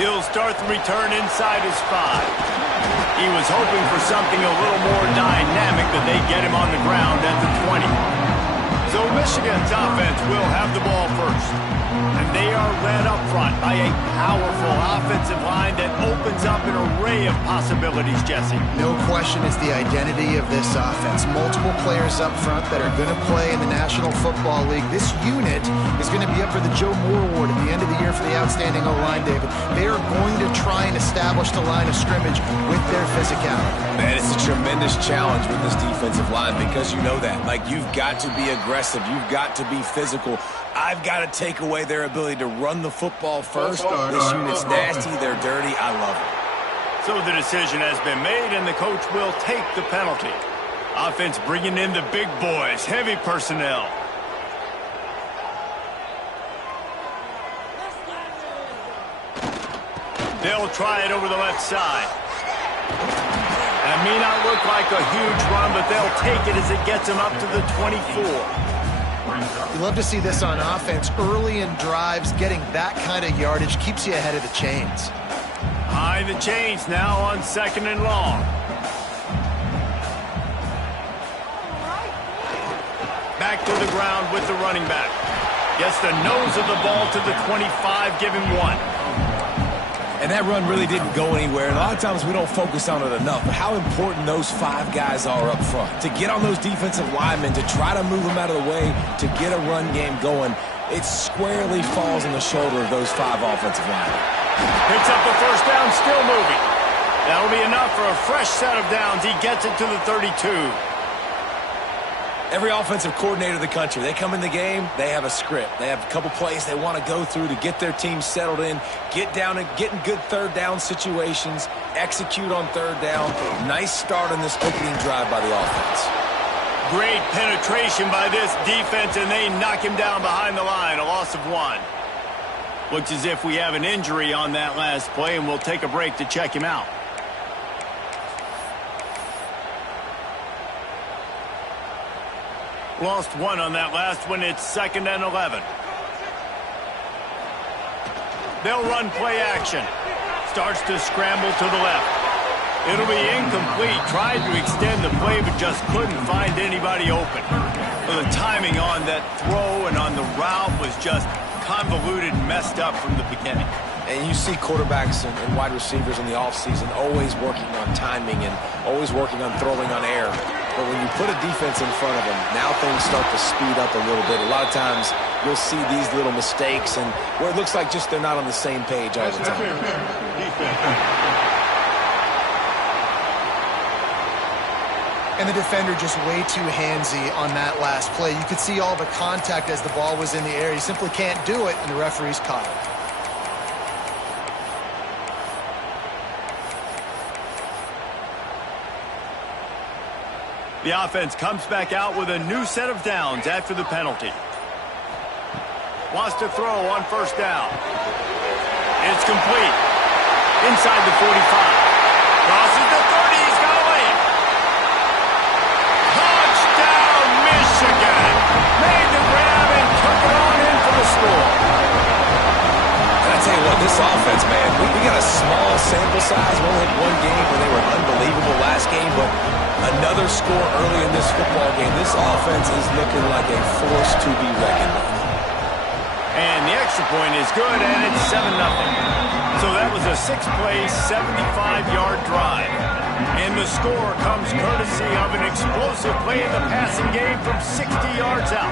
He'll start the return inside his 5. He was hoping for something a little more dynamic, but they get him on the ground at the 20. So Michigan's offense will have the ball first. And they are led up front by a powerful offensive line that opens up an array of possibilities, Jesse. No question it's the identity of this offense. Multiple players up front that are going to play in the National Football League. This unit is going to be up for the Joe Moore Award at the end of the year for the outstanding O-line, David. They are going to try and establish the line of scrimmage with their physicality. Man, it's a tremendous challenge with this defensive line because you know that. Like, you've got to be aggressive. You've got to be physical. I've got to take away their ability to run the football first. This unit's nasty. They're dirty. I love it. So the decision has been made, and the coach will take the penalty. Offense bringing in the big boys, heavy personnel. They'll try it over the left side. That may not look like a huge run, but they'll take it as it gets them up to the 24. You love to see this on offense. Early in drives, getting that kind of yardage keeps you ahead of the chains. Behind the chains now on 2nd and long. Back to the ground with the running back. Gets the nose of the ball to the 25, give him 1. And that run really didn't go anywhere. And a lot of times we don't focus on it enough. But how important those 5 guys are up front. To get on those defensive linemen, to try to move them out of the way, to get a run game going, it squarely falls on the shoulder of those 5 offensive linemen. Picks up the first down, still moving. That'll be enough for a fresh set of downs. He gets it to the 32. Every offensive coordinator in the country, they come in the game, they have a script. They have a couple plays they want to go through to get their team settled in, get down and get in good third down situations, execute on third down. Nice start on this opening drive by the offense. Great penetration by this defense, and they knock him down behind the line, a loss of 1. Looks as if we have an injury on that last play, and we'll take a break to check him out. Lost 1 on that last one. It's 2nd and 11. They'll run play action. Starts to scramble to the left. It'll be incomplete. Tried to extend the play, but just couldn't find anybody open. Well, the timing on that throw and on the route was just convoluted, messed up from the beginning. And you see quarterbacks and wide receivers in the offseason always working on timing and always working on throwing on air. But when you put a defense in front of them, now things start to speed up a little bit. A lot of times you'll see these little mistakes and where it looks like just they're not on the same page all the time. And the defender just way too handsy on that last play. You could see all the contact as the ball was in the air. He simply can't do it, and the referee's caught it. The offense comes back out with a new set of downs after the penalty. Wants to throw on first down. It's complete. Inside the 45. Crosses the 30. He's got away. Touchdown, Michigan. Made the grab and took it on in for the score. And I tell you what, this offense, man, we got a small sample size. We only had 1 game where they were unbelievable last game, but another score early in this football game. This offense is looking like a force to be reckoned with. And the extra point is good, and it's 7-0. So that was a 6-play, 75-yard drive. And the score comes courtesy of an explosive play in the passing game from 60 yards out.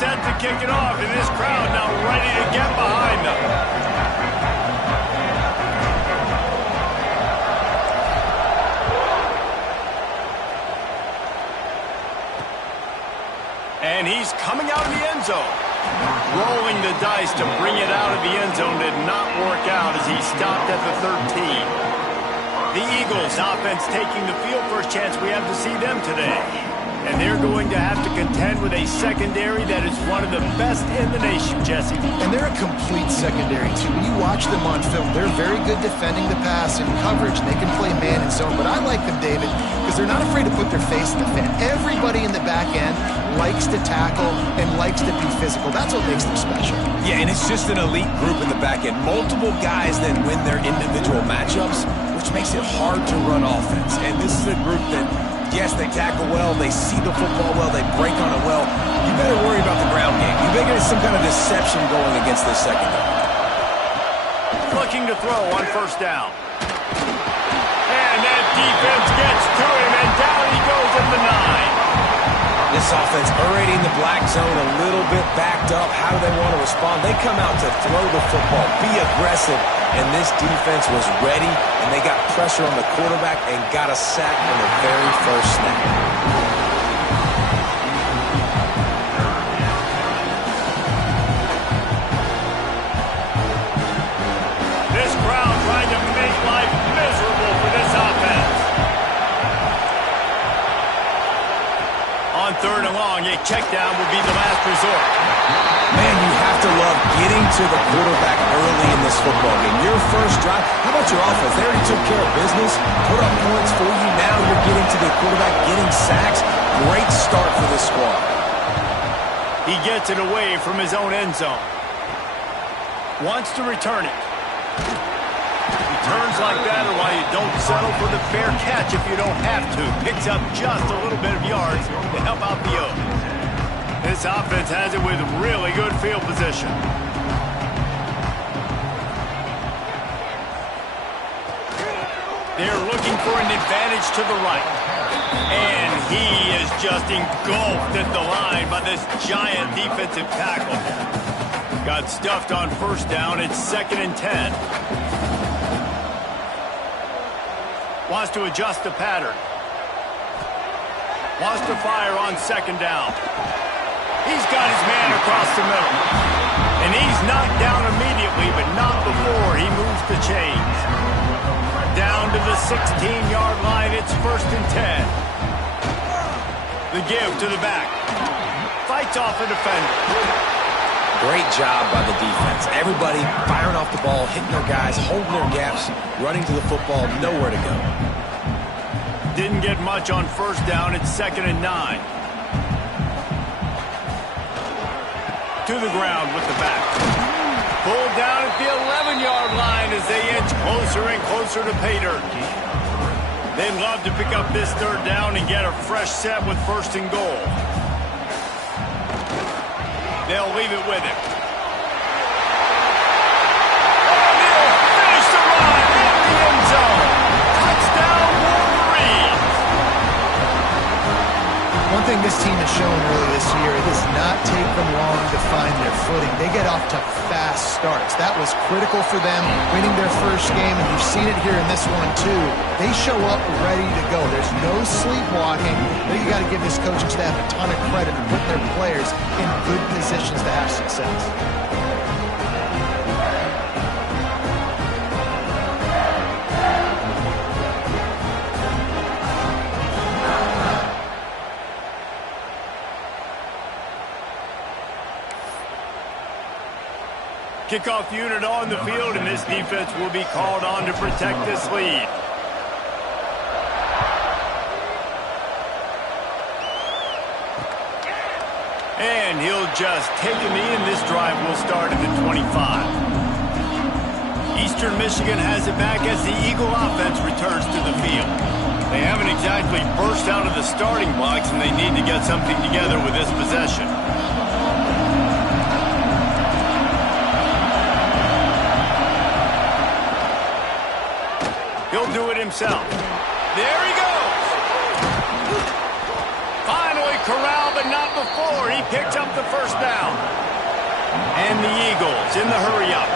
Set to kick it off, and this crowd now ready to get behind them. And he's coming out of the end zone. Rolling the dice to bring it out of the end zone did not work out as he stopped at the 13. The Eagles offense taking the field. First chance we have to see them today. And they're going to have to contend with a secondary that is one of the best in the nation, Jesse. And they're a complete secondary, too. When you watch them on film, they're very good defending the pass and coverage. They can play man and zone. But I like them, David, because they're not afraid to put their face in the fan. Everybody in the back end likes to tackle and likes to be physical. That's what makes them special. Yeah, and it's just an elite group in the back end. Multiple guys that win their individual matchups, which makes it hard to run offense. And this is a group that, yes, they tackle well, they see the football well, they break on it well. You better worry about the ground game. You better get some kind of deception going against this secondary. Looking to throw on first down. And that defense gets to him, and down he goes at the 9. This offense already in the black zone, a little bit backed up. How do they want to respond? They come out to throw the football, be aggressive, and this defense was ready, and they got pressure on the quarterback and got a sack on the very first snap. This crowd trying to make life miserable for this offense. On third and long, a check down will be the last resort. Man, you have to love getting to the quarterback early in this football game. Your first drive, how about your offense? They already took care of business, put up points for you. Now you're getting to the quarterback, getting sacks. Great start for this squad. He gets it away from his own end zone. Wants to return it. Returns like that are why you don't settle for the fair catch if you don't have to. Picks up just a little bit of yards to help out the O. This offense has it with really good field position. They're looking for an advantage to the right. And he is just engulfed at the line by this giant defensive tackle. Got stuffed on first down. It's 2nd and 10. Wants to adjust the pattern. Wants to fire on 2nd down. He's got his man across the middle. And he's knocked down immediately, but not before he moves the chains. Down to the 16-yard line, it's 1st and 10. The give to the back. Fights off a defender. Great job by the defense. Everybody firing off the ball, hitting their guys, holding their gaps, running to the football, nowhere to go. Didn't get much on first down. It's 2nd and 9. To the ground with the back. Pulled down at the 11-yard line as they inch closer and closer to pay dirt. They'd love to pick up this third down and get a fresh set with 1st and goal. They'll leave it with him. And he'll finish the run in the end zone. Touchdown, Wolverines. One thing this team has shown early this year, it does not take them long to find their footing. They get off to fast starts. That was critical for them, winning their first game, and you've seen it here in this one too. They show up ready to go. There's no sleepwalking. But you got to give this coaching staff a ton of credit for putting their players in good positions to have success. Kickoff unit on the field, and this defense will be called on to protect this lead. And he'll just take a knee, and this drive will start at the 25. Eastern Michigan has it back as the Eagle offense returns to the field. They haven't exactly burst out of the starting blocks, and they need to get something together with this possession. He'll do it himself. There he goes. Finally corralled, but not before. He picks up the first down. And the Eagles in the hurry-up.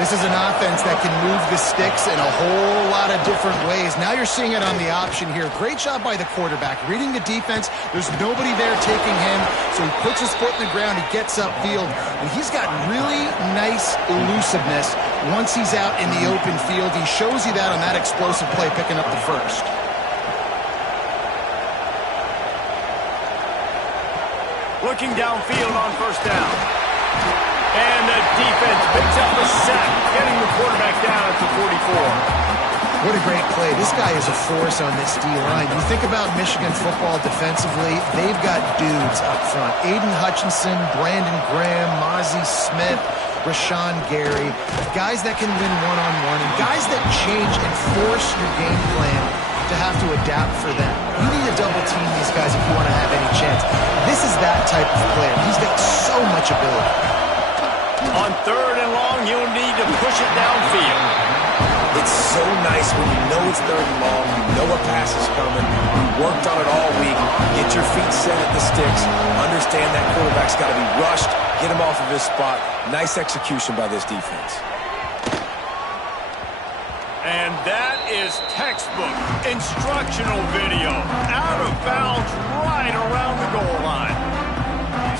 This is an offense that can move the sticks in a whole lot of different ways. Now you're seeing it on the option here. Great job by the quarterback. Reading the defense, there's nobody there taking him, so he puts his foot in the ground, he gets upfield, and he's got really nice elusiveness once he's out in the open field. He shows you that on that explosive play, picking up the first. Looking downfield on first down. And the defense picks up a sack, getting the quarterback down at the 44. What a great play. This guy is a force on this D-line. You think about Michigan football defensively, they've got dudes up front. Aiden Hutchinson, Brandon Graham, Mozzie Smith, Rashawn Gary. Guys that can win one-on-one and guys that change and force your game plan to have to adapt for them. You need to double team these guys if you want to have any chance. This is that type of player. He's got so much ability. On third and long, you'll need to push it downfield. It's so nice when you know it's third and long, you know a pass is coming, you worked on it all week, get your feet set at the sticks, understand that quarterback's got to be rushed, get him off of his spot. Nice execution by this defense. And that is textbook instructional video. Out of bounds right around the goal line.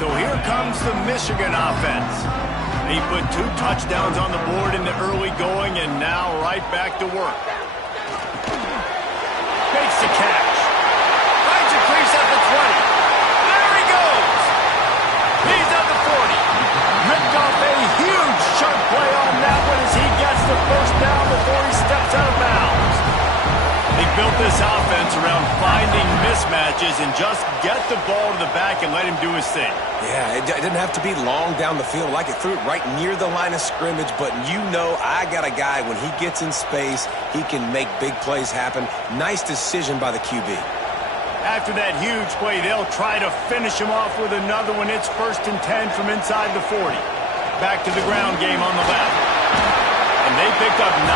So here comes the Michigan offense. He put 2 touchdowns on the board in the early going, and now right back to work. Makes the catch. Finds a crease at the 20. There he goes. He's at the 40. Ripped off a huge chunk play on that one as he gets the first down before he steps out of bounds. They built this offense around finding mismatches and just get the ball to the back and let him do his thing. Yeah, it didn't have to be long down the field. Like it threw it right near the line of scrimmage, but you know I got a guy, when he gets in space, he can make big plays happen. Nice decision by the QB. After that huge play, they'll try to finish him off with another one. It's 1st and 10 from inside the 40. Back to the ground game on the left. And they picked up 9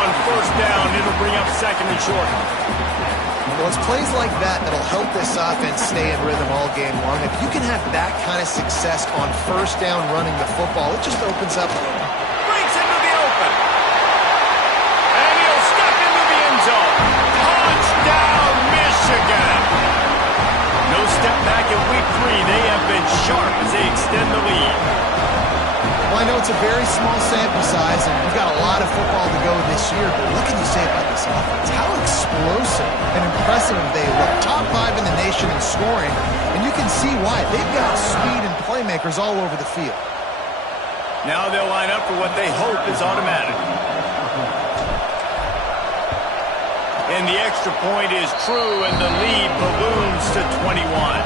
on first down. It'll bring up 2nd and short. Well, it's plays like that that'll help this offense stay in rhythm all game long. If you can have that kind of success on first down running the football, it just opens up. Breaks into the open. And he'll step into the end zone. Touchdown, Michigan. No step back in week 3. They have been sharp as they extend the lead. Well, I know it's a very small sample size, and we've got a lot of football to go this year, but what can you say about this offense? How explosive and impressive they look. Top 5 in the nation in scoring, and you can see why. They've got speed and playmakers all over the field. Now they'll line up for what they hope is automatic. And the extra point is true, and the lead balloons to 21.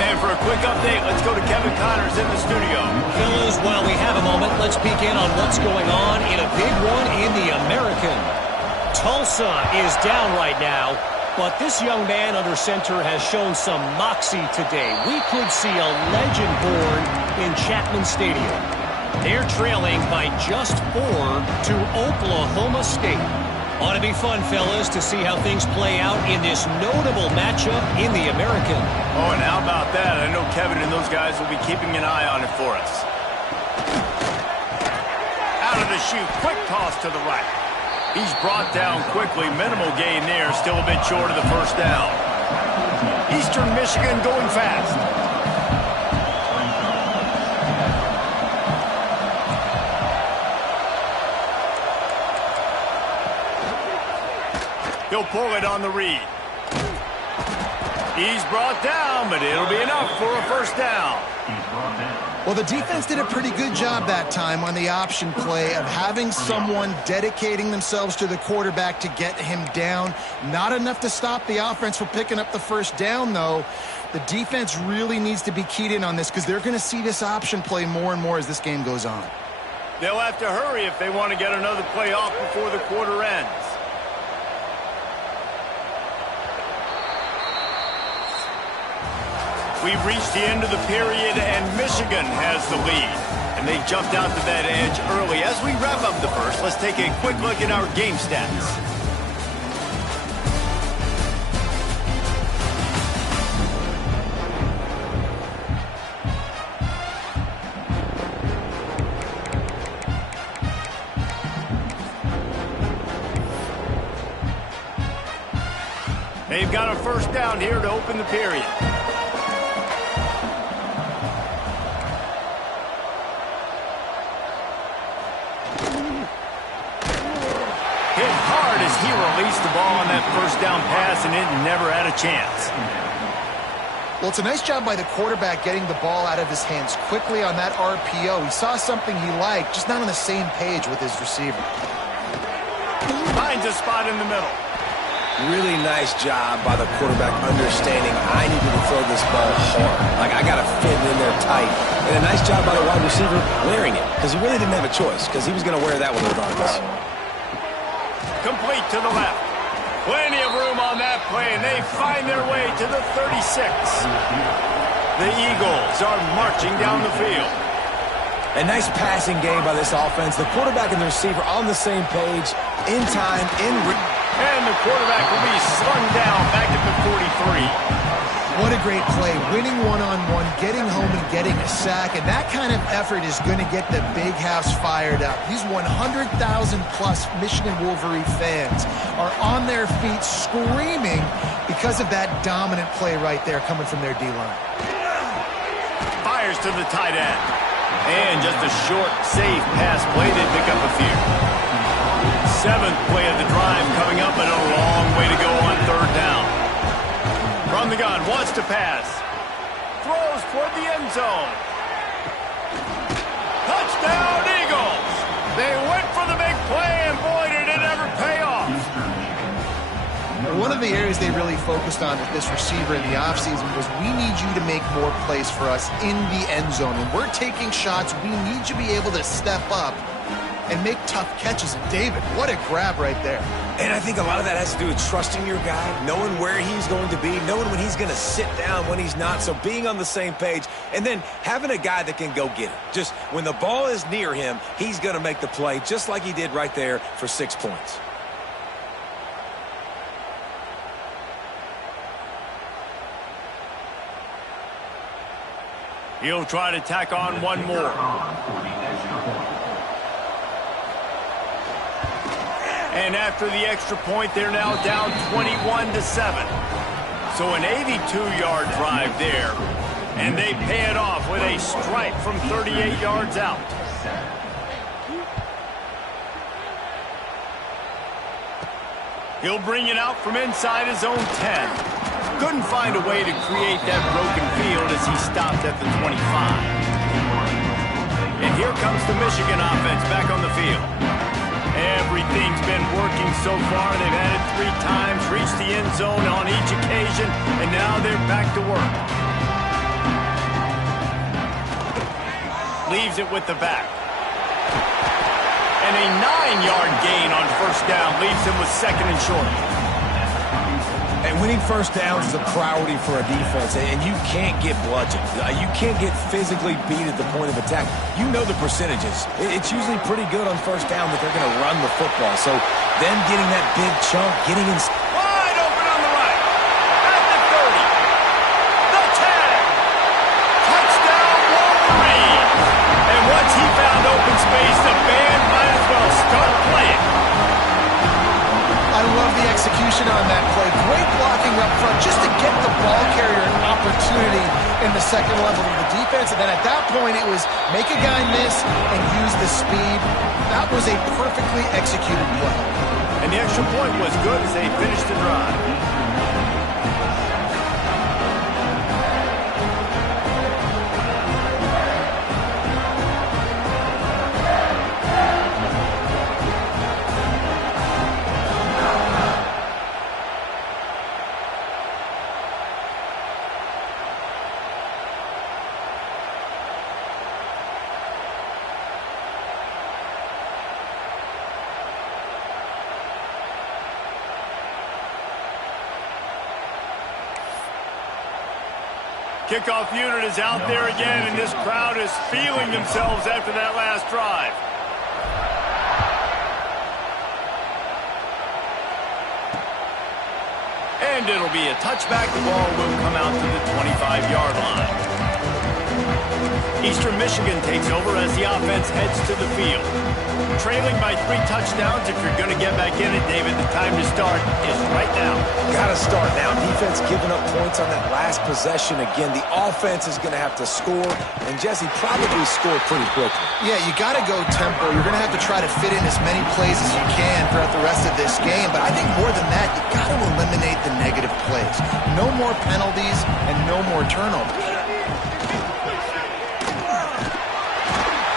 And for a quick update, let's go to Kevin Connors in the studio. Fellas, while we have a moment, let's peek in on what's going on in a big one in the American. Tulsa is down right now, but this young man under center has shown some moxie today. We could see a legend born in Chapman Stadium. They're trailing by just 4 to Oklahoma State. Ought to be fun, fellas, to see how things play out in this notable matchup in the American. Oh, and how about that? I know Kevin and those guys will be keeping an eye on it for us. Out of the chute, quick toss to the right. He's brought down quickly. Minimal gain there, still a bit short of the first down. Eastern Michigan going fast. He'll pull it on the read. He's brought down, but it'll be enough for a first down. Well, the defense did a pretty good job that time on the option play of having someone dedicating themselves to the quarterback to get him down. Not enough to stop the offense from picking up the first down, though. The defense really needs to be keyed in on this because they're going to see this option play more and more as this game goes on. They'll have to hurry if they want to get another play off before the quarter ends. We've reached the end of the period, and Michigan has the lead. And they jumped out to that edge early. As we wrap up the first, let's take a quick look at our game stats. They've got a first down here to open the period. He released the ball on that first down pass, and it never had a chance. Well, it's a nice job by the quarterback getting the ball out of his hands quickly on that RPO. He saw something he liked, just not on the same page with his receiver. Finds a spot in the middle. Really nice job by the quarterback understanding I needed to throw this ball hard. Like, I got to fit it in there tight. And a nice job by the wide receiver wearing it, because he really didn't have a choice, because he was going to wear that one regardless. Complete to the left. Plenty of room on that play, and they find their way to the 36. The Eagles are marching down the field. A nice passing game by this offense. The quarterback and the receiver on the same page, in time, and the quarterback will be slung down back at the 43. What a great play. Winning one-on-one, getting home and getting a sack, and that kind of effort is going to get the big house fired up. These 100,000-plus Michigan Wolverine fans are on their feet screaming because of that dominant play right there coming from their D-line. Fires to the tight end. And just a short, safe pass play. They pick up a few. 7th play of the drive coming up, and a long way to go on 3rd down. From the gun, wants to pass. Throws toward the end zone. Touchdown, Eagles! They went for the big play, and boy, did it ever pay off. One of the areas they really focused on with this receiver in the offseason was, we need you to make more plays for us in the end zone. When we're taking shots, we need you to be able to step up and make tough catches. And David, what a grab right there. And I think a lot of that has to do with trusting your guy, knowing where he's going to be, knowing when he's going to sit down, when he's not. So being on the same page, and then having a guy that can go get it. Just when the ball is near him, he's going to make the play, just like he did right there for 6 points. He'll try to tack on one more. And after the extra point, they're now down 21-7. So an 82-yard drive there. And they pay it off with a strike from 38 yards out. He'll bring it out from inside his own 10. Couldn't find a way to create that broken field as he stopped at the 25. And here comes the Michigan offense back on the field. Everything's been working so far. They've had it 3 times, reached the end zone on each occasion, and now they're back to work. Leaves it with the back. And a 9-yard gain on 1st down leaves him with 2nd and short. And winning 1st downs is a priority for a defense, and you can't get bludgeoned. You can't get physically beat at the point of attack. You know the percentages. It's usually pretty good on 1st down that they're going to run the football. So them getting that big chunk, getting in. Wide open on the right. At the 30. The 10. Touchdown, Wolverine. And once he found open space, the band might as well start playing. I love the execution on that play. Great blocking up front just to get the ball carrier an opportunity in the 2nd level of the defense. And then at that point, it was make a guy miss and use the speed. That was a perfectly executed play. And the extra point was good as they finished the drive. Kickoff unit is out there again, and this crowd is feeling themselves after that last drive. And it'll be a touchback. The ball will come out to the 25-yard line. Eastern Michigan takes over as the offense heads to the field. Trailing by 3 touchdowns. If you're going to get back in it, David, the time to start is right now. Got to start now. defense giving up points on that last possession, again, the offense is going to have to score, and Jesse probably scored pretty quickly. Yeah, you got to go tempo. You're going to have to try to fit in as many plays as you can throughout the rest of this game, but I think more than that, you got to eliminate the negative plays. No more penalties and no more turnovers.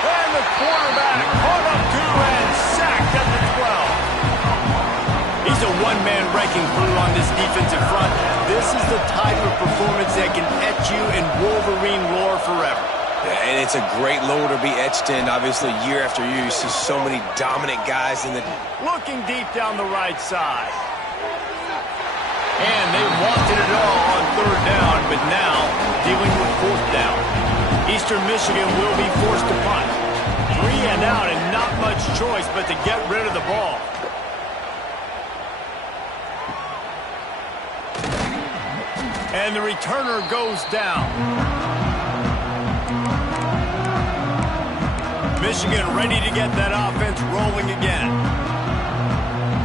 And the quarterback caught up to and sacked at the 12. He's a one-man wrecking crew on this defensive front. This is the type of performance that can etch you in Wolverine lore forever. Yeah, and it's a great lore to be etched in. Obviously, year after year, you see so many dominant guys in the... Looking deep down the right side. And they wanted it all on third down, but now dealing with fourth down. Eastern Michigan will be forced to punt. 3 and out and not much choice but to get rid of the ball. And the returner goes down. Michigan ready to get that offense rolling again.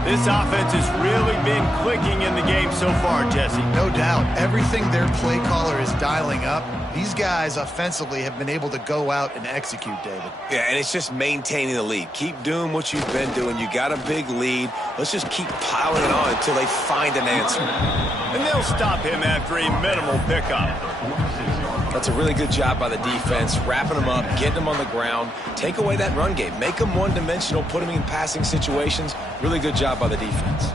This offense has really been clicking in the game so far, Jesse. No doubt. Everything their play caller is dialing up, these guys offensively have been able to go out and execute, David. Yeah, and it's just maintaining the lead. Keep doing what you've been doing. You got a big lead. Let's just keep piling it on until they find an answer. And they'll stop him after a minimal pickup. That's a really good job by the defense, wrapping them up, getting them on the ground. Take away that run game. Make them one-dimensional, put them in passing situations. Really good job by the defense.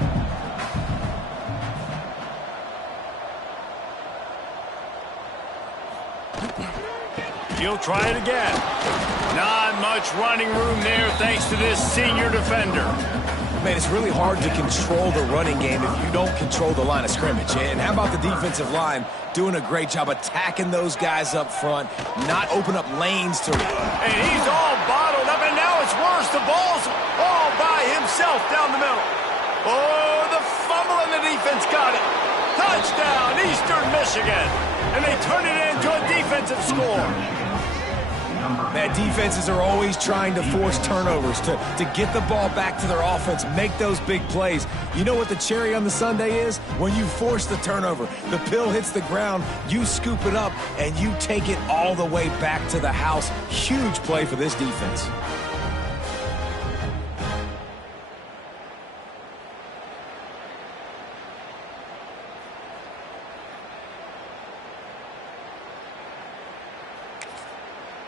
He'll try it again. Not much running room there thanks to this senior defender. Man, it's really hard to control the running game if you don't control the line of scrimmage. And how about the defensive line doing a great job attacking those guys up front, not open up lanes to run. And he's all bottled up, and now it's worse. The ball's all by himself down the middle. Oh, the fumble, and the defense got it. Touchdown, Eastern Michigan. And they turn it into a defensive score. Man, defenses are always trying to force turnovers to get the ball back to their offense, make those big plays. You know what the cherry on the sundae is? When you force the turnover, the pill hits the ground, you scoop it up, and you take it all the way back to the house. Huge play for this defense.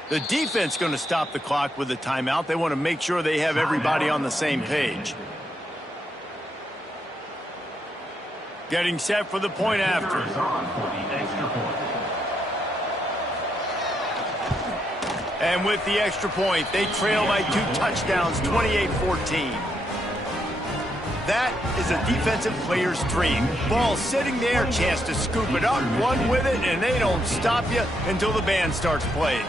The defense going to stop the clock with a timeout. They want to make sure they have everybody on the same page. Getting set for the point after. And with the extra point, they trail by 2 touchdowns, 28-14. That is a defensive player's dream. Ball sitting there, chance to scoop it up, run with it, and they don't stop you until the band starts playing.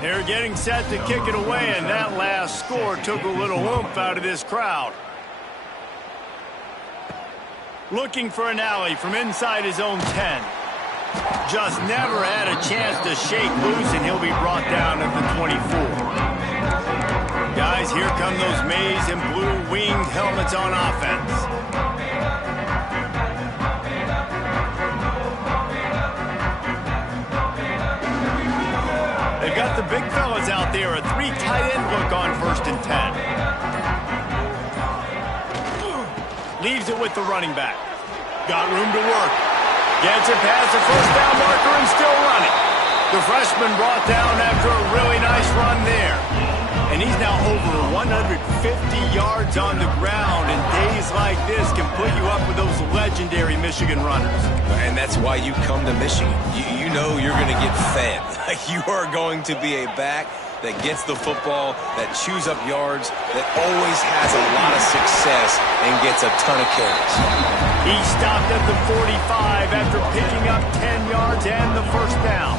They're getting set to kick it away, and that last score took a little oomph out of this crowd. Looking for an alley from inside his own 10. Just never had a chance to shake loose, and he'll be brought down at the 24. Guys, here come those maize and blue winged helmets on offense. They've got the big fellas out there, a 3 tight end look on 1st and 10. Leaves it with the running back. Got room to work. Gets it past the 1st down marker and still running. The freshman brought down after a really nice run there. And he's now over 150 yards on the ground, and days like this can put you up with those legendary Michigan runners. And that's why you come to Michigan. You know you're going to get fed. You are going to be a back that gets the football, that chews up yards, that always has a lot of success and gets a ton of carries. He stopped at the 45 after picking up 10 yards and the 1st down.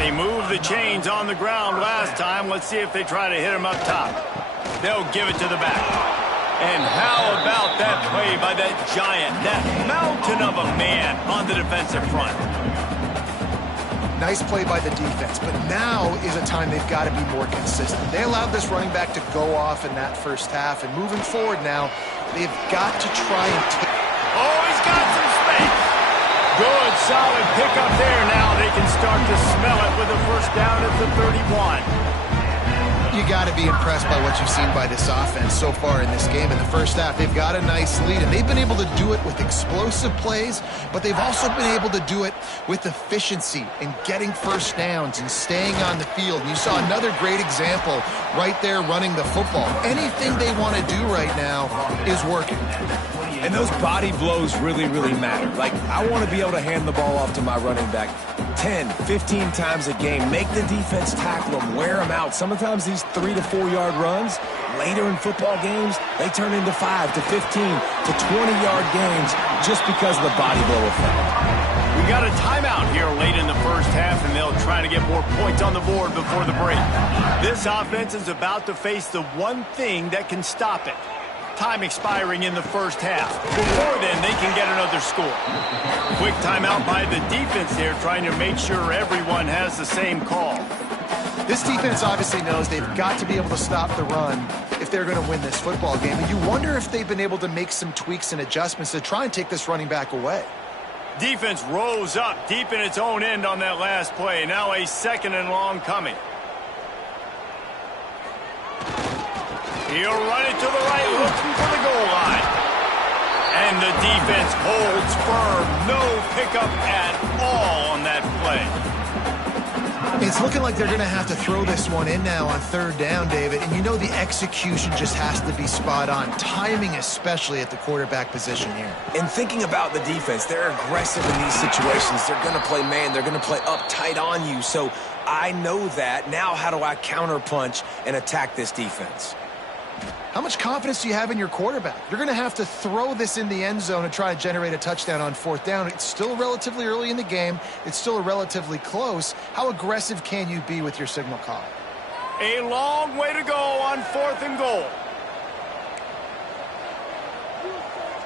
They moved the chains on the ground last time. Let's see if they try to hit him up top. They'll give it to the back. And how about that play by that giant, that mountain of a man on the defensive front? Nice play by the defense, but now is a time they've got to be more consistent. They allowed this running back to go off in that 1st half, and moving forward now, they've got to try and take... Oh, he's got some space. solid pickup there. Now they can start to smell it with a first down at the 31. You got to be impressed by what you've seen by this offense so far in this game. In the first half, they've got a nice lead, and they've been able to do it with explosive plays, but they've also been able to do it with efficiency and getting first downs and staying on the field. And you saw another great example right there running the football. Anything they want to do right now is working. And those body blows really, really matter. Like, I want to be able to hand the ball off to my running back 10, 15 times a game. Make the defense tackle them, wear them out. Sometimes these 3 to 4 yard runs, later in football games, they turn into 5 to 15 to 20-yard games just because of the body blow effect. We got a timeout here late in the first half, and they'll try to get more points on the board before the break. This offense is about to face the one thing that can stop it. Time expiring in the first half. Before then, they can get another score. Quick timeout by the defense here, trying to make sure everyone has the same call. This defense obviously knows they've got to be able to stop the run if they're going to win this football game. And you wonder if they've been able to make some tweaks and adjustments to try and take this running back away. Defense rose up deep in its own end on that last play. Now a 2nd and long coming. He'll run it to the right, looking for the goal line. And the defense holds firm. No pickup at all on that play. It's looking like they're going to have to throw this one in now on 3rd down, David. And you know the execution just has to be spot on. Timing especially at the quarterback position here. And thinking about the defense, they're aggressive in these situations. They're going to play man. They're going to play up tight on you. So I know that. Now how do I counterpunch and attack this defense? How much confidence do you have in your quarterback? You're going to have to throw this in the end zone and try to generate a touchdown on 4th down. It's still relatively early in the game. It's still relatively close. How aggressive can you be with your signal call? A long way to go on 4th and goal.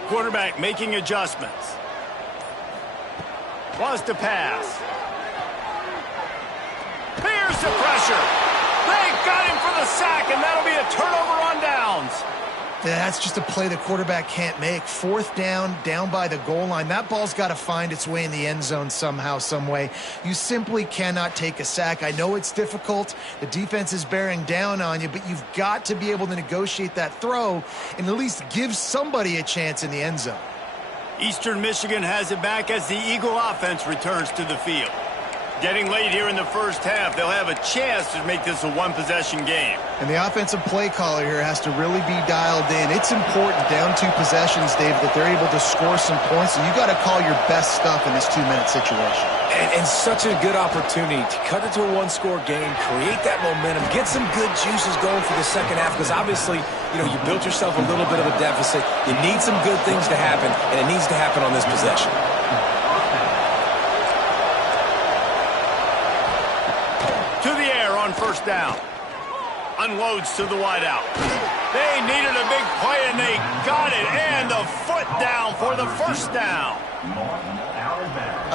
Quarterback making adjustments. Wants to pass. Here's the pressure. They got him for the sack, and that'll be a turnover on downs. Yeah, that's just a play the quarterback can't make. 4th down, down by the goal line. That ball's got to find its way in the end zone somehow, some way. You simply cannot take a sack. I know it's difficult. The defense is bearing down on you, but you've got to be able to negotiate that throw and at least give somebody a chance in the end zone. Eastern Michigan has it back as the Eagle offense returns to the field. Getting late here in the first half, they'll have a chance to make this a one-possession game. And the offensive play caller here has to really be dialed in. It's important down 2 possessions, Dave, that they're able to score some points. And you got to call your best stuff in this 2-minute situation. And such a good opportunity to cut it to a 1-score game, create that momentum, get some good juices going for the second half. Because obviously, you know, you built yourself a little bit of a deficit. You need some good things to happen, and it needs to happen on this possession. First down. Unloads to the wideout. They needed a big play, and they got it. And the foot down for the first down.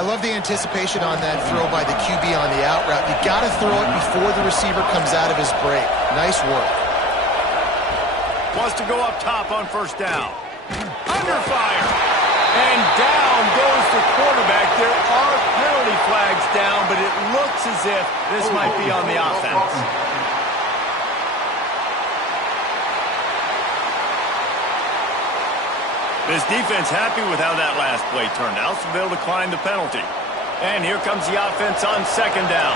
I love the anticipation on that throw by the QB on the out route. You got to throw it before the receiver comes out of his break. Nice work. Wants to go up top on first down. Under fire. And down goes the quarterback. There are penalty flags down, but it looks as if this might be on the offense. This defense happy with how that last play turned out, so they'll decline the penalty. And here comes the offense on 2nd down.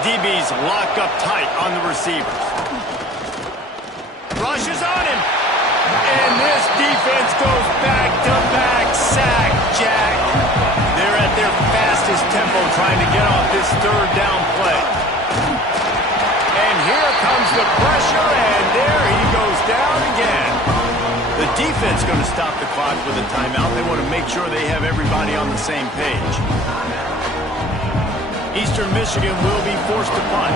DB's locked up tight on the receivers. Rushes on him. And this defense goes back-to-back sack, Jack. They're at their fastest tempo trying to get off this 3rd down play. And here comes the pressure, and there he goes down again. The defense going to stop the clock with a timeout. They want to make sure they have everybody on the same page. Eastern Michigan will be forced to punt.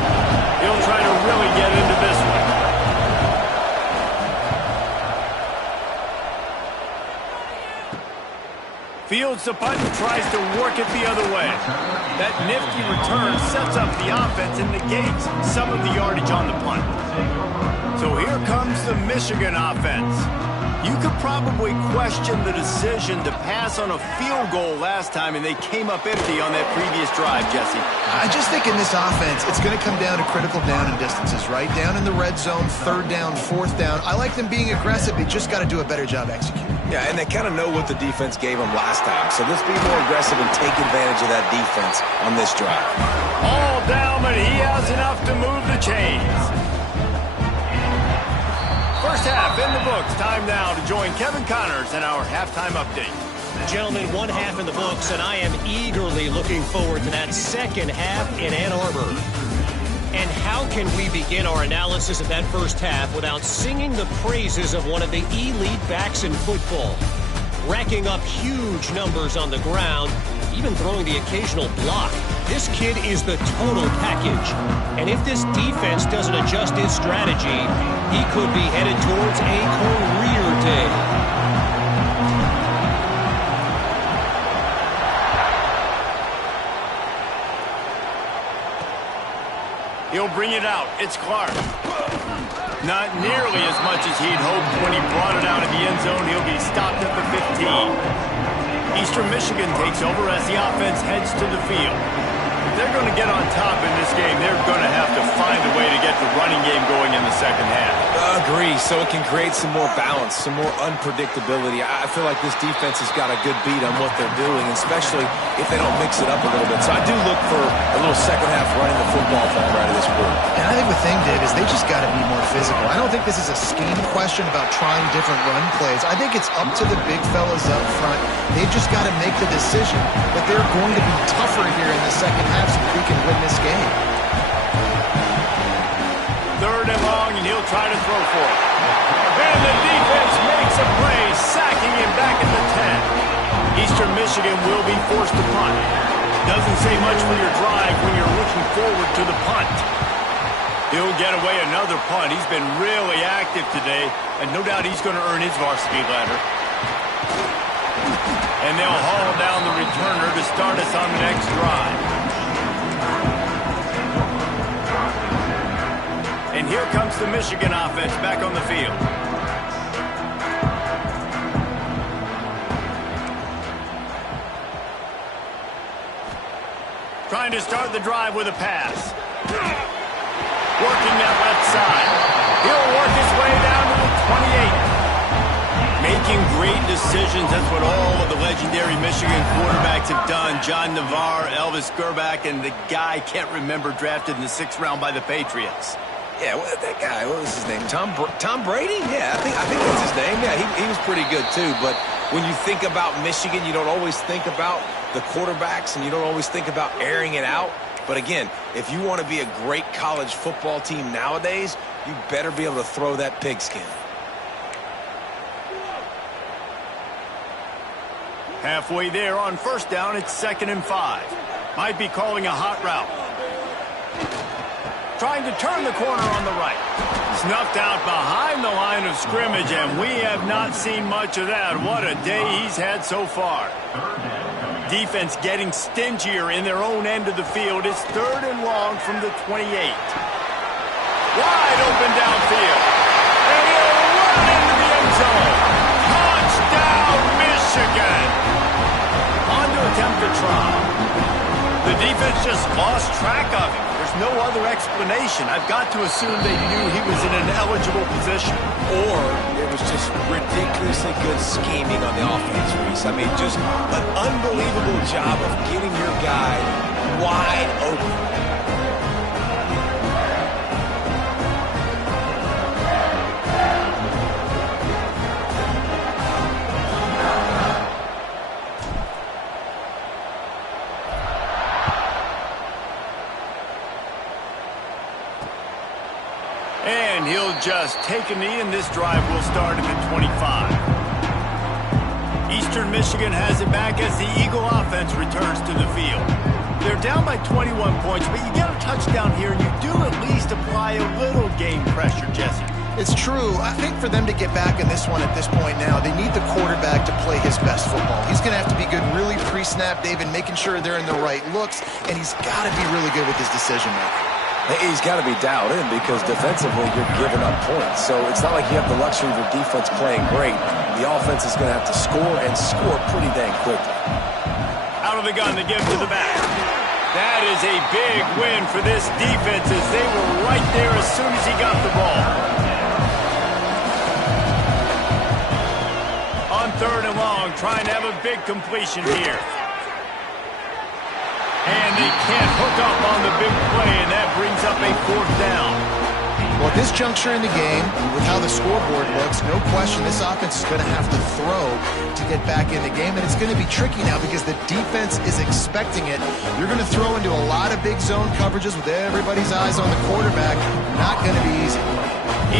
He'll try to really get into this one. Fields the punt and tries to work it the other way. That nifty return sets up the offense and negates some of the yardage on the punt. So here comes comes the Michigan offense. You could probably question the decision to pass on a field goal last time, and they came up empty on that previous drive, Jesse. I just think in this offense, it's going to come down to critical down and distances, right? Down in the red zone, third down, fourth down. I like them being aggressive. They just got to do a better job executing. Yeah, and they kind of know what the defense gave them last time. So let's be more aggressive and take advantage of that defense on this drive. All down, but he has enough to move the chains. First half in the books. Time now to join Kevin Connors in our halftime update. Gentlemen, one half in the books, and I am eagerly looking forward to that second half in Ann Arbor. And how can we begin our analysis of that first half without singing the praises of one of the elite backs in football? Racking up huge numbers on the ground, even throwing the occasional block. This kid is the total package. And if this defense doesn't adjust its strategy, he could be headed towards a career day. He'll bring it out. It's Clark. Not nearly as much as he'd hoped when he brought it out of the end zone. He'll be stopped at the 15. Eastern Michigan takes over as the offense heads to the field. If they're going to get on top in this game, they're going to have to find a way to get the running game going in the second half. Agree, so it can create some more balance, some more unpredictability. I feel like this defense has got a good beat on what they're doing, especially if they don't mix it up a little bit. So I do look for a little second half running the football from right of this group. And I think the thing, Dave, is they just got to be more physical. I don't think this is a scheme question about trying different run plays. I think it's up to the big fellas up front. They've just got to make the decision that they're going to be tougher here in the second half so that we can win this game. Third and long, and he'll try to throw for it. And the defense makes a play, sacking him back at the 10. Eastern Michigan will be forced to punt. Doesn't say much for your drive when you're looking forward to the punt. He'll get away another punt. He's been really active today, and no doubt he's going to earn his varsity ladder. And they'll haul down the returner to start us on the next drive. And here comes the Michigan offense back on the field. Trying to start the drive with a pass. Working that left side. He'll work his way down to the 28. Making great decisions. That's what all of the legendary Michigan quarterbacks have done. John Navarre, Elvis Gerbach, and the guy I can't remember drafted in the 6th round by the Patriots. Yeah, well, that guy, what was his name? Tom Brady? Yeah, I think that's his name. Yeah, he was pretty good too. But when you think about Michigan, you don't always think about the quarterbacks, and you don't always think about airing it out. But again, if you want to be a great college football team nowadays, you better be able to throw that pigskin. Halfway there on first down, it's 2nd and 5. Might be calling a hot route. Trying to turn the corner on the right. Snuffed out behind the line of scrimmage, and we have not seen much of that. What a day he's had so far. Defense getting stingier in their own end of the field. It's 3rd and long from the 28. Wide open downfield. And he'll run into the end zone. Touchdown, Michigan. On to attempt to try. The defense just lost track of him. There's no other explanation. I've got to assume they knew he was in an eligible position. Or it was just ridiculously good scheming on the offense, Reese. I mean, just an unbelievable job of getting your guy wide open. And he'll just take a knee, and this drive will start at the 25. Eastern Michigan has it back as the Eagle offense returns to the field. They're down by 21 points, but you get a touchdown here, and you do at least apply a little game pressure, Jesse. It's true. I think for them to get back in this one at this point now, they need the quarterback to play his best football. He's going to have to be good really pre-snap, David, making sure they're in the right looks, and he's got to be really good with his decision-making. He's got to be dialed in because defensively you're giving up points. So it's not like you have the luxury of your defense playing great. The offense is going to have to score and score pretty dang quickly. Out of the gun to give to the back. That is a big win for this defense as they were right there as soon as he got the ball. On 3rd and long, trying to have a big completion here. And they can't hook up on the big play, and that brings up a 4th down. Well, at this juncture in the game, with how the scoreboard looks, no question this offense is going to have to throw to get back in the game, and it's going to be tricky now because the defense is expecting it. You're going to throw into a lot of big zone coverages with everybody's eyes on the quarterback. Not going to be easy.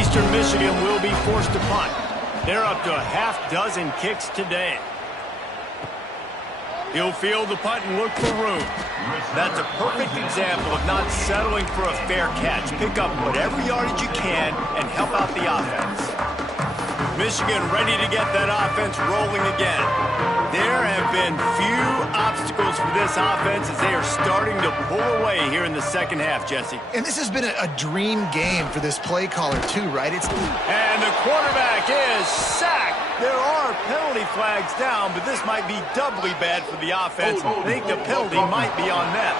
Eastern Michigan will be forced to punt. They're up to a half dozen kicks today. He'll field the punt and look for room. That's a perfect example of not settling for a fair catch. Pick up whatever yardage you can and help out the offense. Michigan ready to get that offense rolling again. There have been few obstacles for this offense as they are starting to pull away here in the second half, Jesse. And this has been a dream game for this play caller too, right? And the quarterback is sacked. There are penalty flags down, but this might be doubly bad for the offense. I think the penalty might be on them.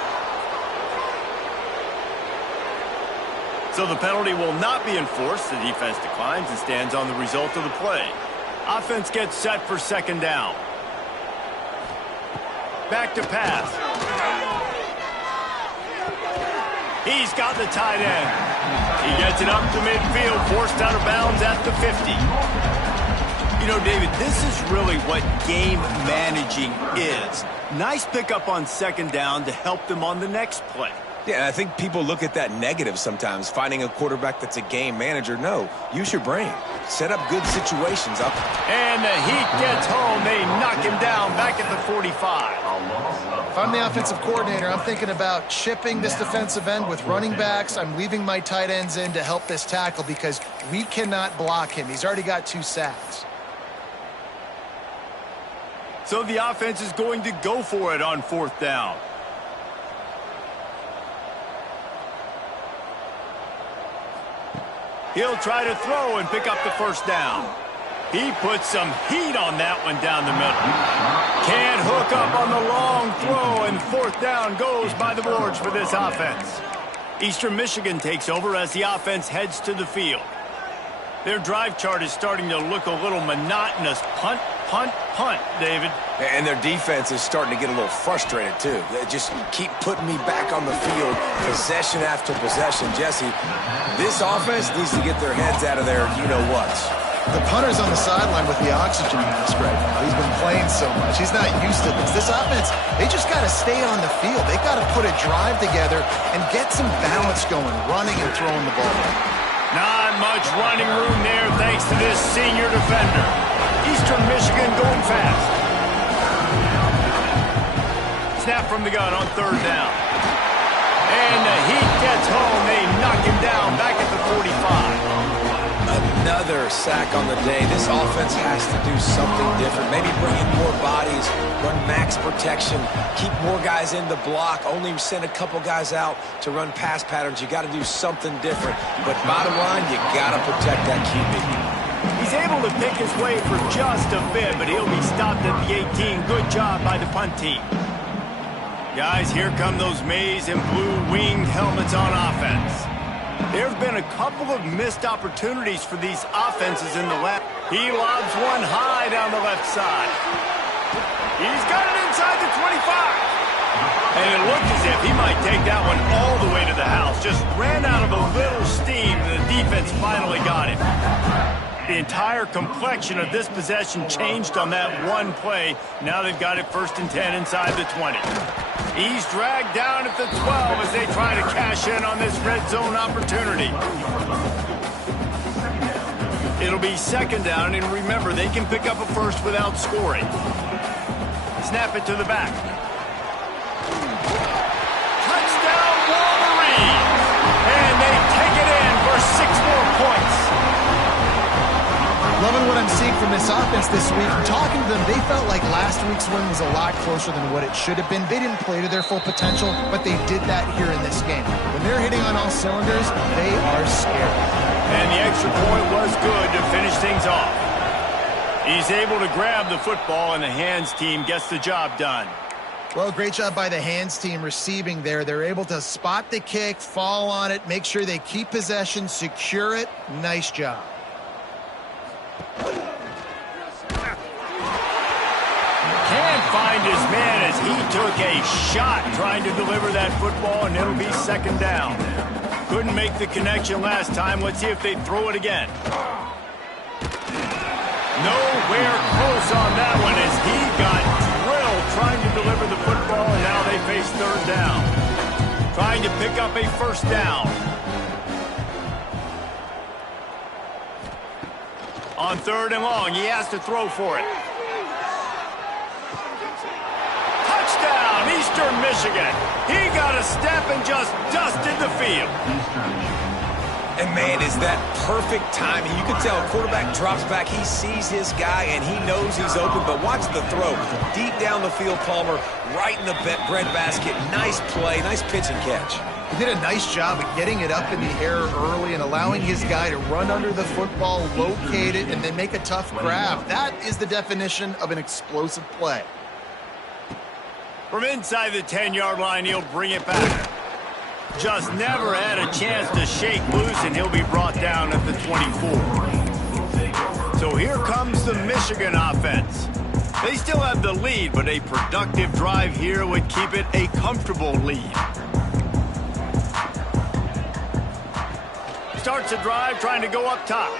So the penalty will not be enforced. The defense declines and stands on the result of the play. Offense gets set for 2nd down. Back to pass. He's got the tight end. He gets it up to midfield, forced out of bounds at the 50. You know, David, this is really what game managing is. Nice pickup on 2nd down to help them on the next play. Yeah, I think people look at that negative sometimes, finding a quarterback that's a game manager. No, use your brain. Set up good situations up. And the Heat gets home. They knock him down back at the 45. If I'm the offensive coordinator, I'm thinking about chipping this defensive end with running backs. I'm leaving my tight ends in to help this tackle because we cannot block him. He's already got 2 sacks. So the offense is going to go for it on 4th down. He'll try to throw and pick up the 1st down. He puts some heat on that one down the middle. Can't hook up on the long throw, and 4th down goes by the boards for this offense. Eastern Michigan takes over as the offense heads to the field. Their drive chart is starting to look a little monotonous. Punt, punt, punt, David. And their defense is starting to get a little frustrated, too. They just keep putting me back on the field, possession after possession. Jesse, this offense needs to get their heads out of their you-know-whats. The punter's on the sideline with the oxygen mask right now. He's been playing so much. He's not used to this. This offense, they just got to stay on the field. They got to put a drive together and get some balance going, running and throwing the ball. Not much running room there thanks to this senior defender. Eastern Michigan going fast. Snap from the gun on 3rd down. And the Heat gets home. They knock him down back at the 45. Another sack on the day. This offense has to do something different. Maybe bring in more bodies, run max protection, keep more guys in the block, only send a couple guys out to run pass patterns. You got to do something different. But bottom line, you got to protect that QB. He's able to pick his way for just a bit, but he'll be stopped at the 18. Good job by the punt team. Guys, here come those maize and blue winged helmets on offense. There have been a couple of missed opportunities for these offenses in the left. He lobs one high down the left side. He's got it inside the 25. And it looked as if he might take that one all the way to the house. Just ran out of a little steam, and the defense finally got him. The entire complexion of this possession changed on that one play. Now they've got it 1st and 10 inside the 20. He's dragged down at the 12 as they try to cash in on this red zone opportunity. It'll be 2nd down, and remember, they can pick up a 1st without scoring. Snap it to the back. Touchdown, Wolverines! And they take it in for 6 more points. Loving what I'm seeing from this offense this week. Talking to them, they felt like last week's win was a lot closer than what it should have been. They didn't play to their full potential, but they did that here in this game. When they're hitting on all cylinders, they are scary. And the extra point was good to finish things off. He's able to grab the football, and the hands team gets the job done. Well, great job by the hands team receiving there. They're able to spot the kick, fall on it, make sure they keep possession, secure it. Nice job. Can't find his man as he took a shot trying to deliver that football, and it'll be second down. Couldn't make the connection last time. Let's see if they throw it again. Nowhere close on that one as he got drilled trying to deliver the football, and now they face third down. Trying to pick up a first down. On third and long, he has to throw for it. Touchdown, Eastern Michigan. He got a step and just dusted the field. And, man, is that perfect timing. You can tell quarterback drops back. He sees his guy, and he knows he's open. But watch the throw. Deep down the field, Palmer, right in the breadbasket. Nice play, nice pitch and catch. He did a nice job of getting it up in the air early and allowing his guy to run under the football, locate it, and then make a tough grab. That is the definition of an explosive play. From inside the 10-yard line, he'll bring it back. Just never had a chance to shake loose, and he'll be brought down at the 24. So here comes the Michigan offense. They still have the lead, but a productive drive here would keep it a comfortable lead. Starts a drive trying to go up top.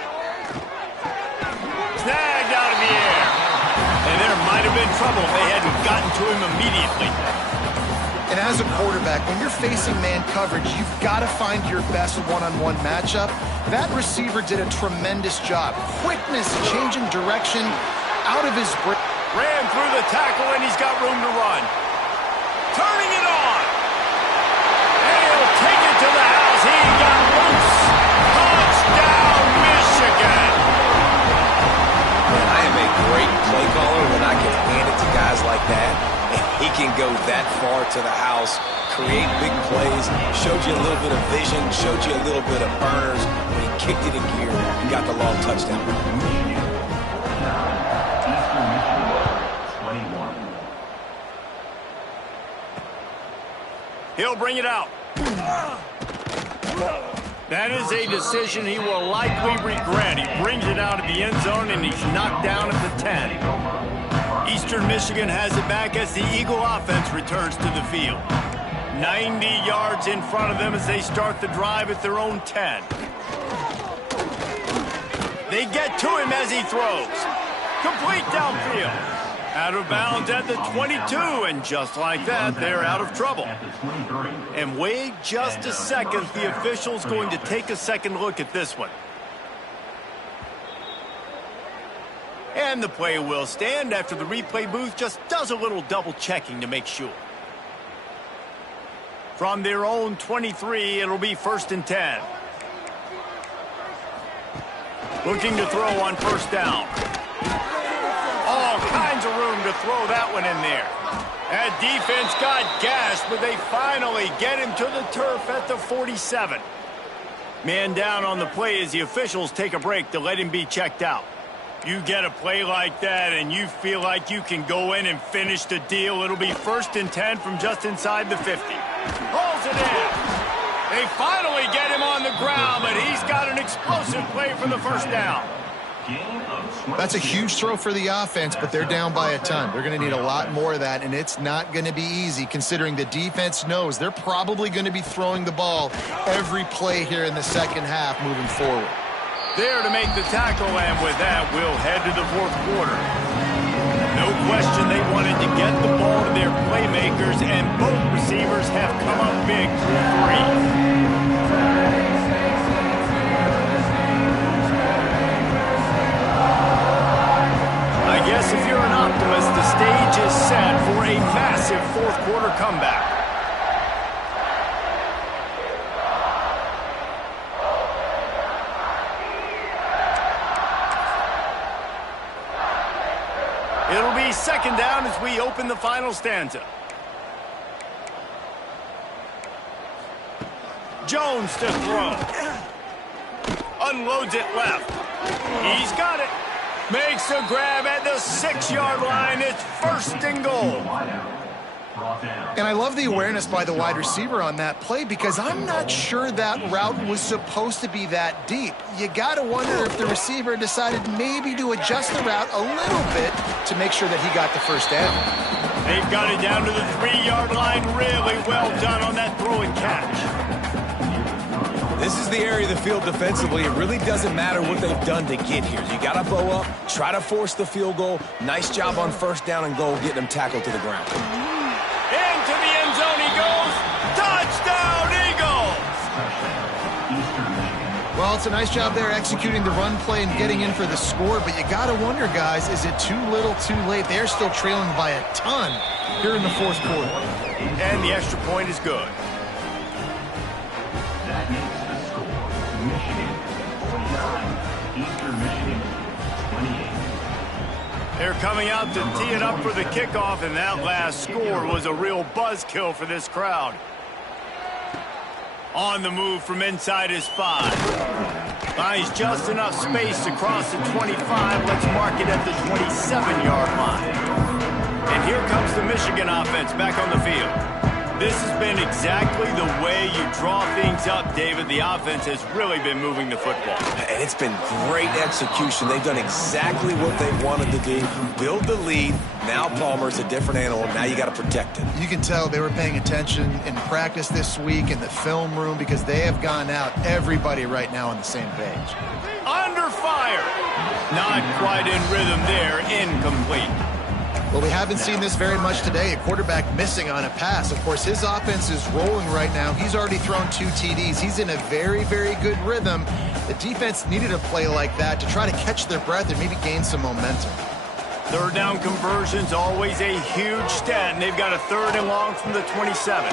Snagged out of the air. And there might have been trouble if they hadn't gotten to him immediately. And as a quarterback, when you're facing man coverage, you've got to find your best one-on-one matchup. That receiver did a tremendous job. Quickness, changing direction, out of his break. Ran through the tackle, and he's got room to run. Turning it on. And he'll take it to the house. He got loose. Touchdown, Michigan. Man, I am a great play caller when I can hand it to guys like that. He can go that far to the house, create big plays, showed you a little bit of vision, showed you a little bit of burners. When he kicked it in gear and got the long touchdown. He'll bring it out. That is a decision he will likely regret. He brings it out of the end zone, and he's knocked down at the 10. Eastern Michigan has it back as the Eagle offense returns to the field. 90 yards in front of them as they start the drive at their own 10. They get to him as he throws. Complete downfield. Out of bounds at the 22, and just like that, they're out of trouble. And wait just a second, the official's going to take a second look at this one. And the play will stand after the replay booth just does a little double checking to make sure. From their own 23, it'll be 1st and 10. Looking to throw on first down. All kinds of room to throw that one in there. That defense got gashed, but they finally get him to the turf at the 47. Man down on the play as the officials take a break to let him be checked out. You get a play like that and you feel like you can go in and finish the deal. It'll be 1st and 10 from just inside the 50. Pulls it in. They finally get him on the ground, but he's got an explosive play for the first down. That's a huge throw for the offense, but they're down by a ton. They're going to need a lot more of that, and it's not going to be easy considering the defense knows they're probably going to be throwing the ball every play here in the second half moving forward. There to make the tackle, and with that, we'll head to the fourth quarter. No question they wanted to get the ball to their playmakers, and both receivers have come up big through three. I guess if you're an optimist, the stage is set for a massive fourth quarter comeback. It'll be second down as we open the final stanza. Jones to throw. Unloads it left. He's got it. Makes a grab at the 6-yard line. It's first and goal. And I love the awareness by the wide receiver on that play because I'm not sure that route was supposed to be that deep. You got to wonder if the receiver decided maybe to adjust the route a little bit to make sure that he got the first down. They've got it down to the 3-yard line. Really well done on that throw and catch. This is the area of the field defensively. It really doesn't matter what they've done to get here. You got to bow up, try to force the field goal. Nice job on first down and goal, getting them tackled to the ground. Into the end zone he goes. Touchdown, Eagles! Well, it's a nice job there executing the run play and getting in for the score, but you got to wonder, guys, is it too little too late? They're still trailing by a ton here in the fourth quarter. And the extra point is good. That makes the score Michigan 49, Eastern Michigan 28. They're coming out to tee it up for the kickoff, and that last score was a real buzzkill for this crowd. On the move from inside his 5. Finds just enough space to cross the 25. Let's mark it at the 27-yard line. And here comes the Michigan offense back on the field. This has been exactly the way you draw things up, David. The offense has really been moving the football. And it's been great execution. They've done exactly what they wanted to do. Build the lead. Now Palmer's a different animal. Now you got to protect it. You can tell they were paying attention in practice this week in the film room because they have gone out, everybody right now on the same page. Under fire. Not quite in rhythm there. Incomplete. Well, we haven't seen this very much today. A quarterback missing on a pass. Of course, his offense is rolling right now. He's already thrown 2 TDs. He's in a very, very good rhythm. The defense needed a play like that to try to catch their breath and maybe gain some momentum. Third down conversion's always a huge stat, and they've got a 3rd and long from the 27.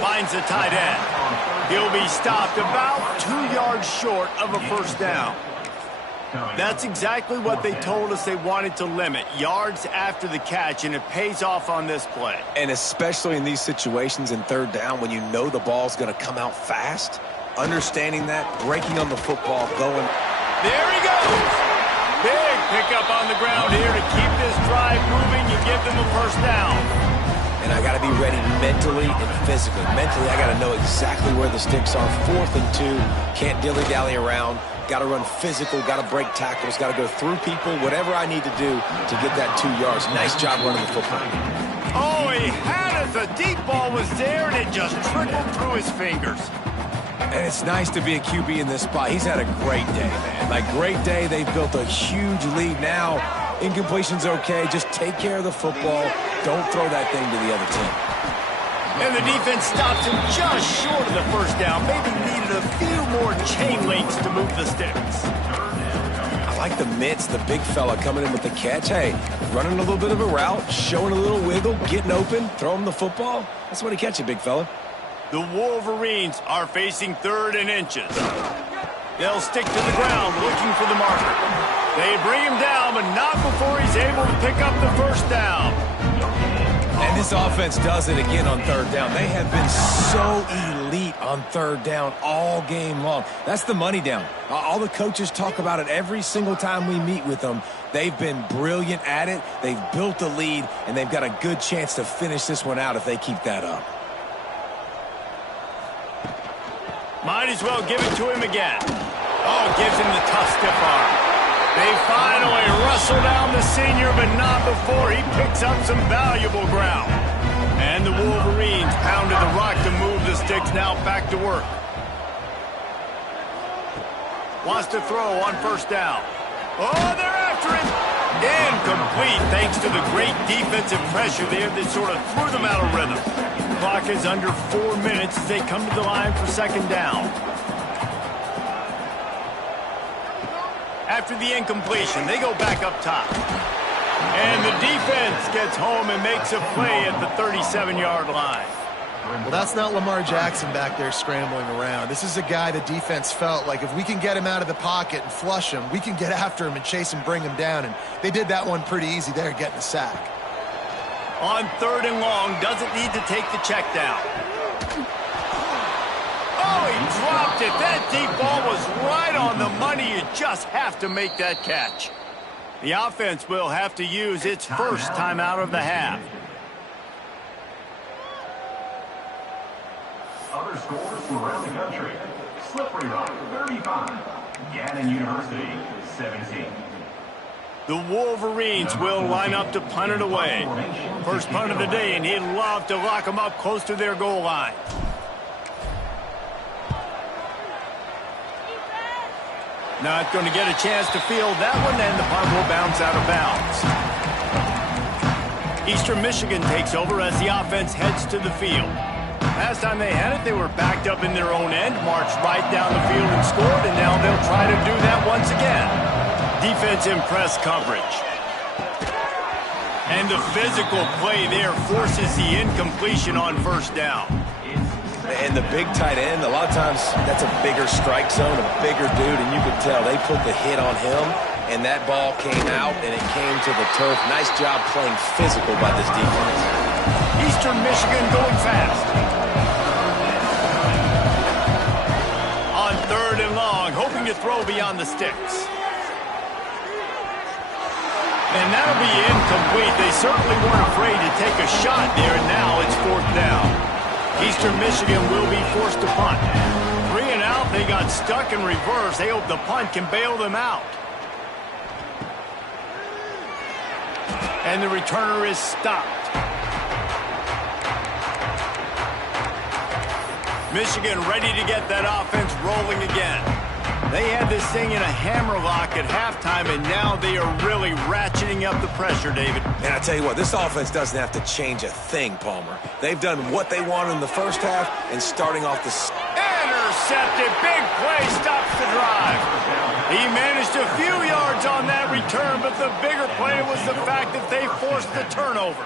Finds the tight end. He'll be stopped about 2 yards short of a first down. That's exactly what they told us they wanted to limit, yards after the catch, and it pays off on this play. And especially in these situations in 3rd down when you know the ball's going to come out fast, understanding that, breaking on the football, going. There he goes. Big pickup on the ground here to keep this drive moving. You give them a first down. And I got to be ready mentally and physically. Mentally, I got to know exactly where the sticks are. 4th and 2, can't dilly-dally around. Got to run physical, got to break tackles, got to go through people, whatever I need to do to get that 2 yards. Nice job running the football. Oh, he had it. The deep ball was there, and it just trickled through his fingers. And it's nice to be a QB in this spot. He's had a great day, man. Like, great day. They've built a huge lead now. Incompletion's okay. Just take care of the football. Don't throw that thing to the other team. And the defense stops him just short of the first down. Maybe needed a few more chain links to move the sticks. I like the mitts, the big fella coming in with the catch. Hey, running a little bit of a route, showing a little wiggle, getting open, throw him the football. That's what he catch you, big fella. The Wolverines are facing 3rd and inches. They'll stick to the ground looking for the marker. They bring him down, but not before he's able to pick up the first down. And this offense does it again on 3rd down. They have been so elite on 3rd down all game long. That's the money down. All the coaches talk about it every single time we meet with them. They've been brilliant at it. They've built a lead, and they've got a good chance to finish this one out if they keep that up. Might as well give it to him again. Oh, gives him the tough stiff arm. They finally wrestle down the senior, but not before he picks up some valuable ground. And the Wolverines pounded the rock to move the sticks, now back to work. Wants to throw on first down. Oh, they're after him. Incomplete, thanks to the great defensive pressure there that sort of threw them out of rhythm. Clock is under 4 minutes as they come to the line for 2nd down. After the incompletion, they go back up top. And the defense gets home and makes a play at the 37-yard line. Well, that's not Lamar Jackson back there scrambling around. This is a guy the defense felt like if we can get him out of the pocket and flush him, we can get after him and chase him, bring him down. And they did that one pretty easy there, getting a sack. On 3rd and long, doesn't need to take the check down. Oh, he dropped it. That deep ball was right on the money. You just have to make that catch. The offense will have to use its first timeout of the half. Other scores from around the country. Slippery Rock, 35. Gannon University, 17. The Wolverines will line up to punt it away. First punt of the day, and he'd love to lock them up close to their goal line. Not going to get a chance to field that one, and the punt will bounce out of bounds. Eastern Michigan takes over as the offense heads to the field. Last time they had it, they were backed up in their own end, marched right down the field and scored, and now they'll try to do that once again. Defense in press coverage. And the physical play there forces the incompletion on first down. And the big tight end, a lot of times that's a bigger strike zone, a bigger dude, and you could tell they put the hit on him, and that ball came out, and it came to the turf. Nice job playing physical by this defense. Eastern Michigan going fast. On 3rd and long, hoping to throw beyond the sticks. And that'll be incomplete. They certainly weren't afraid to take a shot there, and now it's 4th down. Eastern Michigan will be forced to punt. 3 and out, they got stuck in reverse. They hope the punt can bail them out. And the returner is stopped. Michigan ready to get that offense rolling again. They had this thing in a hammerlock at halftime, and now they are really ratcheting up the pressure, David. And I tell you what, this offense doesn't have to change a thing, Palmer. They've done what they wanted in the first half, and starting off the... Intercepted. Big play stops the drive. He managed a few yards on that return, but the bigger play was the fact that they forced the turnover.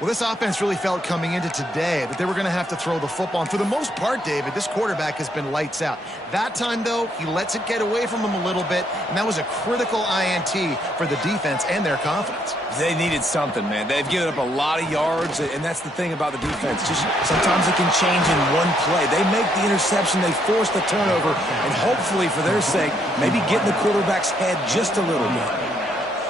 Well, this offense really felt coming into today that they were going to have to throw the football. And for the most part, David, this quarterback has been lights out. That time, though, he lets it get away from him a little bit, and that was a critical INT for the defense and their confidence. They needed something, man. They've given up a lot of yards, and that's the thing about the defense. Just sometimes it can change in one play. They make the interception, they force the turnover, and hopefully, for their sake, maybe get in the quarterback's head just a little bit.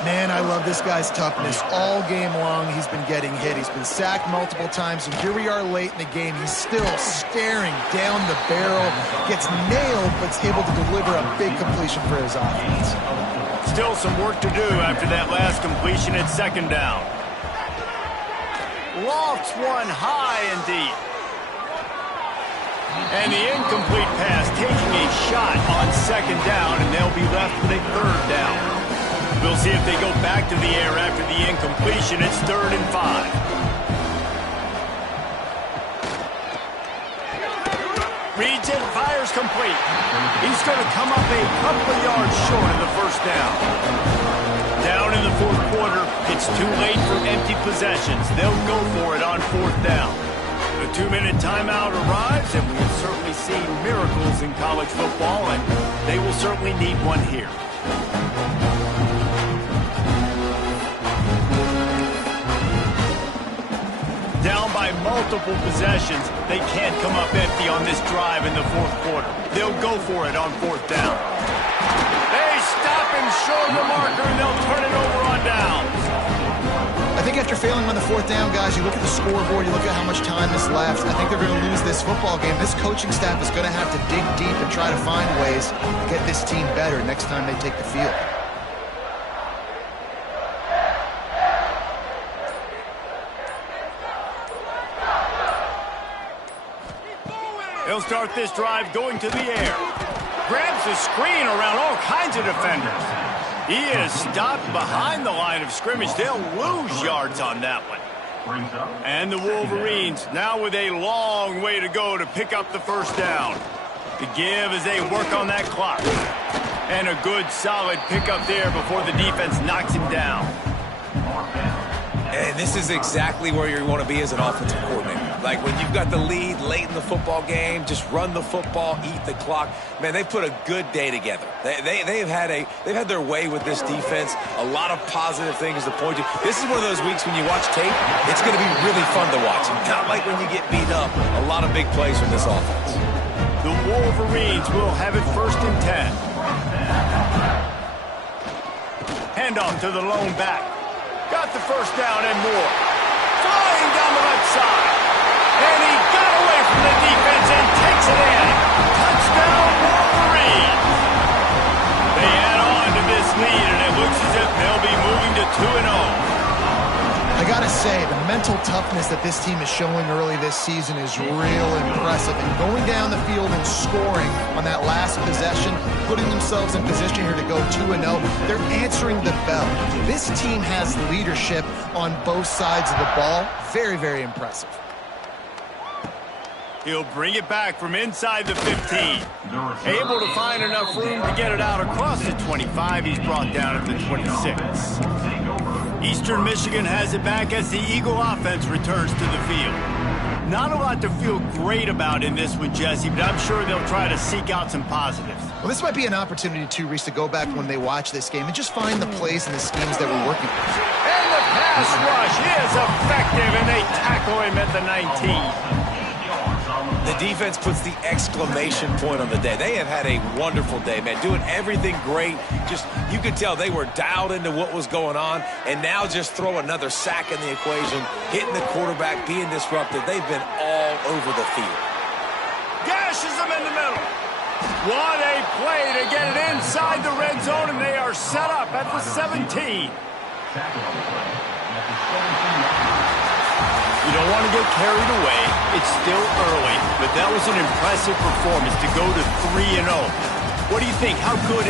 Man, I love this guy's toughness. All game long, he's been getting hit. He's been sacked multiple times, and here we are late in the game. He's still staring down the barrel, gets nailed, but is able to deliver a big completion for his offense. Still some work to do after that last completion at 2nd down. Lofts one high and deep. And the incomplete pass taking a shot on 2nd down, and they'll be left with a 3rd down. We'll see if they go back to the air after the incompletion. It's 3rd and 5. Reads it, fires complete. He's going to come up a couple of yards short of the 1st down. Down in the 4th quarter, it's too late for empty possessions. They'll go for it on 4th down. The 2-minute timeout arrives, and we have certainly seen miracles in college football, and they will certainly need one here. Down by multiple possessions, they can't come up empty on this drive in the 4th quarter. They'll go for it on 4th down. They stop him short of the marker, and they'll turn it over on downs. I think after failing on the 4th down, guys, you look at the scoreboard, you look at how much time is left. I think they're going to lose this football game. This coaching staff is going to have to dig deep and try to find ways to get this team better next time they take the field. He'll start this drive going to the air. Grabs the screen around all kinds of defenders. He is stopped behind the line of scrimmage. They'll lose yards on that one. And the Wolverines now with a long way to go to pick up the 1st down. The give as they work on that clock. And a good solid pickup there before the defense knocks him down. And this is exactly where you want to be as an offensive coordinator. Like when you've got the lead late in the football game, just run the football, eat the clock. Man, they put a good day together. They've had their way with this defense. A lot of positive things to point to. This is one of those weeks when you watch tape, it's going to be really fun to watch. Not like when you get beat up. A lot of big plays from this offense. The Wolverines will have it 1st and 10. Handoff to the lone back. Got the first down and more. Flying down the left side. And he got away from the defense and takes it in. Touchdown, Wolverines. They add on to this lead, and it looks as if they'll be moving to 2-0. I gotta say, the mental toughness that this team is showing early this season is real impressive. And going down the field and scoring on that last possession, putting themselves in position here to go 2-0, they're answering the bell. This team has leadership on both sides of the ball. Very, very impressive. He'll bring it back from inside the 15. Able to find enough room to get it out across the 25. He's brought down at the 26. Eastern Michigan has it back as the Eagle offense returns to the field. Not a lot to feel great about in this one, Jesse, but I'm sure they'll try to seek out some positives. Well, this might be an opportunity, too, Reese, to go back when they watch this game and just find the plays and the schemes that we're working with. And the pass rush is effective, and they tackle him at the 19. The defense puts the exclamation point on the day. They have had a wonderful day, man. Doing everything great. Just, you could tell they were dialed into what was going on, and now just throw another sack in the equation, hitting the quarterback, being disruptive. They've been all over the field. Gashes them in the middle. What a play to get it inside the red zone, and they are set up at the 17. You don't want to get carried away. It's still early, but that was an impressive performance to go to 3-0. What do you think? How good is